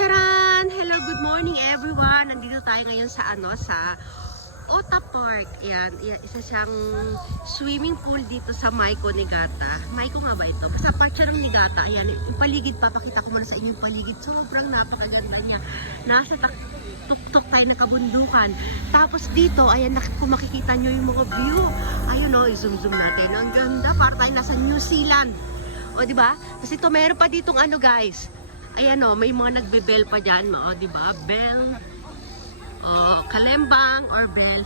Charan! Hello, good morning everyone! Nandito tayo ngayon sa Ota Park. Ayan, isa siyang swimming pool dito sa Maiko, Niigata. Maiko nga ba ito? Basta part siya ng Niigata. Ayan, yung paligid, papakita ko muna sa inyo yung paligid. Sobrang napakaganda niya. Nasa tuktok tayo ng kabundukan. Tapos dito, ayan, kung makikita nyo yung mga view. Ayun o, i-zoom natin. Ang ganda, para tayo nasa New Zealand. O, diba? Tapos ito, meron pa ditong guys. Ayan o, may mga nagbe-bell pa dyan. O, diba? Bell. O, kalembang or bell.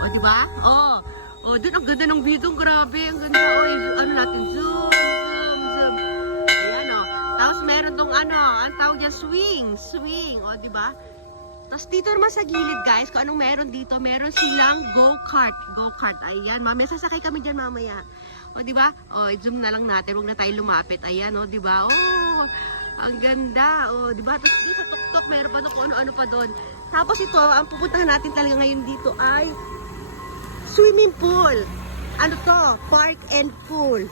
O, diba? O, dun ang ganda ng video. Grabe, ang ganda. O, ano natin? Zoom. Ayan o. Tapos meron tong ang tawag dyan, swing. O, diba? Tapos dito naman sa gilid guys, kung anong meron dito, meron silang go-kart. Ayan, mamaya sasakay kami dyan mamaya. O, diba? O, i-zoom na lang natin. Huwag na tayo lumapit. Ayan, o, diba? O, ang ganda. O, diba? Tapos doon sa tuktok, meron pa doon kung ano-ano pa doon. Tapos ito, ang pupuntahan natin talaga ngayon dito ay swimming pool. Ano to? Park and pool.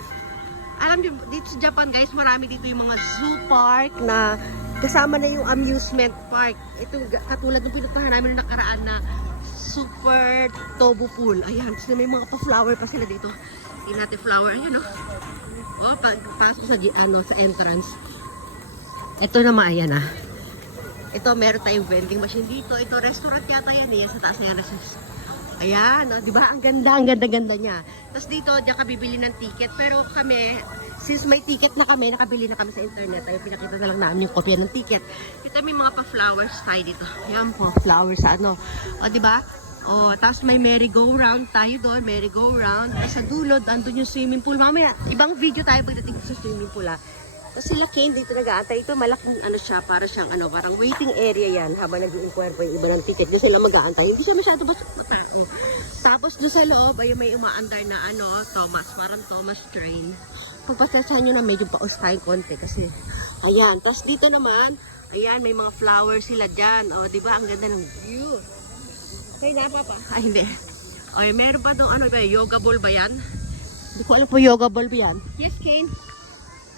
Alam niyo, dito sa Japan guys, marami dito yung mga zoo park na kasama na yung amusement park. Ito, katulad ng pinuntahan namin noong nakaraan na super tobo pool. Ayan, may mga pa-flower pa sila dito. Tingnan natin flower, ayun o. O, pasok sa sa entrance. Ito naman, ayan Ito, meron tayong vending machine dito. Ito, restaurant yata yan sa taas na yan. Ayan, o, diba? Ang ganda niya. Tapos dito, diyan ka bibili ng ticket. Pero kami, since may ticket na kami, nakabili na kami sa internet. Ay, pinakita na lang namin yung kopya ng ticket. Ito, may mga pa-flowers tayo dito. Ayan po, flowers sa O, diba? O, tapos may merry-go-round tayo doon. Merry-go-round. Ay, sa dulo, andun yung swimming pool. Mamaya, ibang video tayo pagdating sa swimming pool Tapos sila Kane dito nag-aantay. Ito malaking siya, para siyang parang waiting area yan habang nag-i-inquire pa yung iba ng ticket. Doon sila mag-aantay. Hindi siya masyado matao. Tapos doon sa loob ay may umaandar na Thomas, parang Thomas train. Pagpasasahan nyo na medyo paus tayong konti kasi ayan. Tapos dito naman, ayan, may mga flowers sila dyan. O, diba? Ang ganda ng view. Kaya na pa? Ay, hindi. Ay, meron pa doon yoga ball ba yan? Hindi ko alam po yoga ball ba yan. Yes, Kane.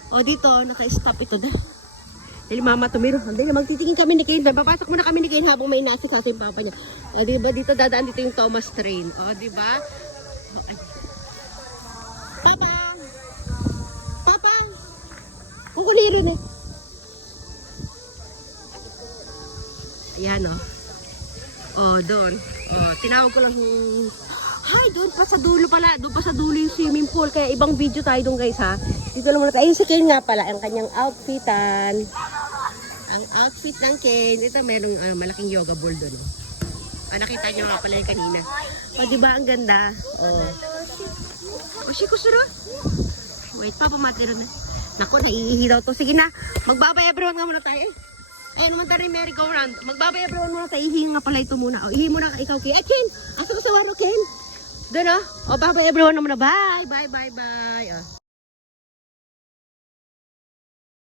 O, dito, naka-stop ito na. Dahil mama tumiro. Dahil magtitingin kami ni Kane. Papasok muna kami ni Kane habang may inasikaso yung papa niya. O, diba? Dito dadaan dito yung Thomas train. O, diba? Papa! Papa! Kukulirin Ayan, o. O, doon. O, tinawag ko lang Hi, doon pa sa dulo pala. Doon pa sa dulo yung swimming pool. Kaya ibang video tayo doon guys Dito lang muna tayo. Ayun si Kane nga pala. Ang kanyang outfitan. Ang outfit ng Kane. Ito merong malaking yoga ball doon. Nakita nyo nga pala yung kanina. O, diba ang ganda? O, shikusuro? Wait pa, pumatiro na. Naku, naiihi daw to. Sige na. Magbabay everyone nga muna tayo. Ayun naman tayo merry-go-round. Magbabay everyone muna tayo. Ihi nga pala ito muna. O, ihi muna ikaw, Kane. Kane! Asa ka sa waro, Kane? Doon O, babay everyone na muna. Bye!